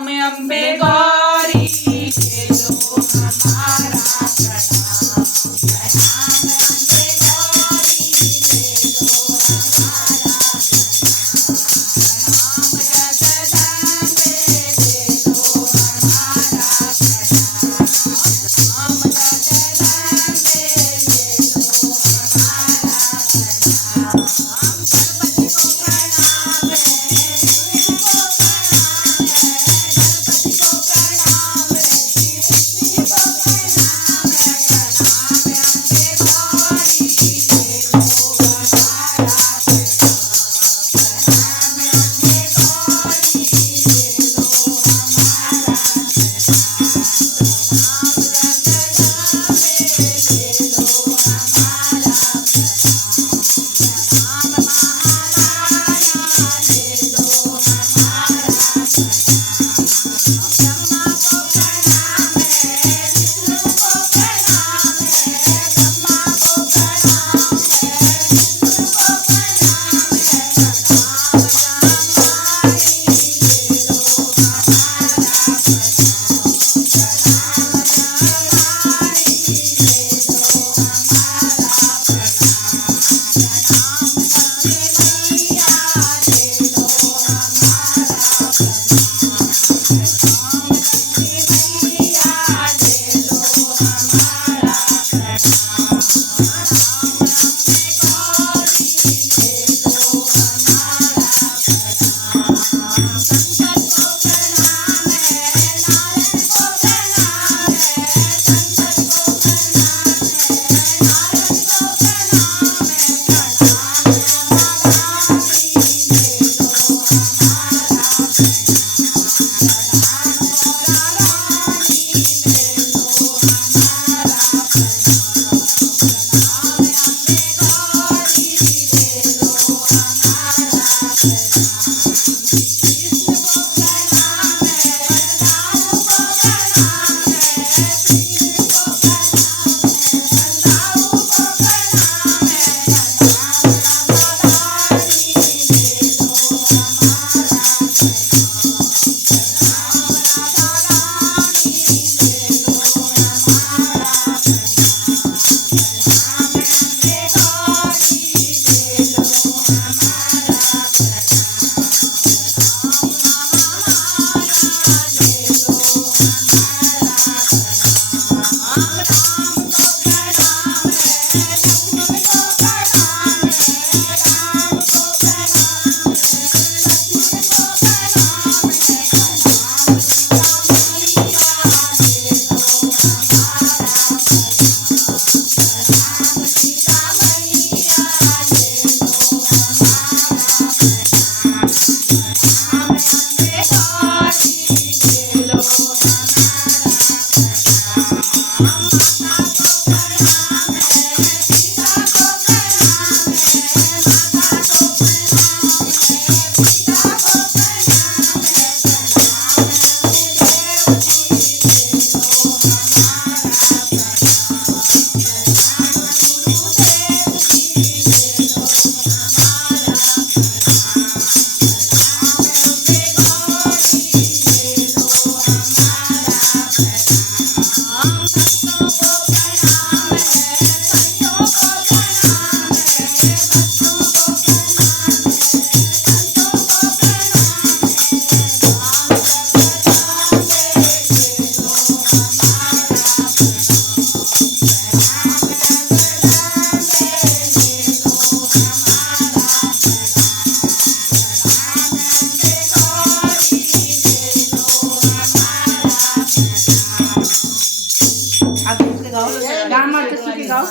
અંબે ગૌરી ખેલો હમારા પ્રણામ પ્રણામ અંબે ગૌરી ખેલો હમારા પ્રણાम जगदम्बे खेलो हमारा प्रणाम जगदम्बे खेलो हमारा प्रणाम गणपति को प्रणाम है शिव को प्रणाम है गणपति को प्रणाम है शिव को प्रणाम है प्रणाम अंबे गौरी खेलो हमारा गाँव में तो गाँव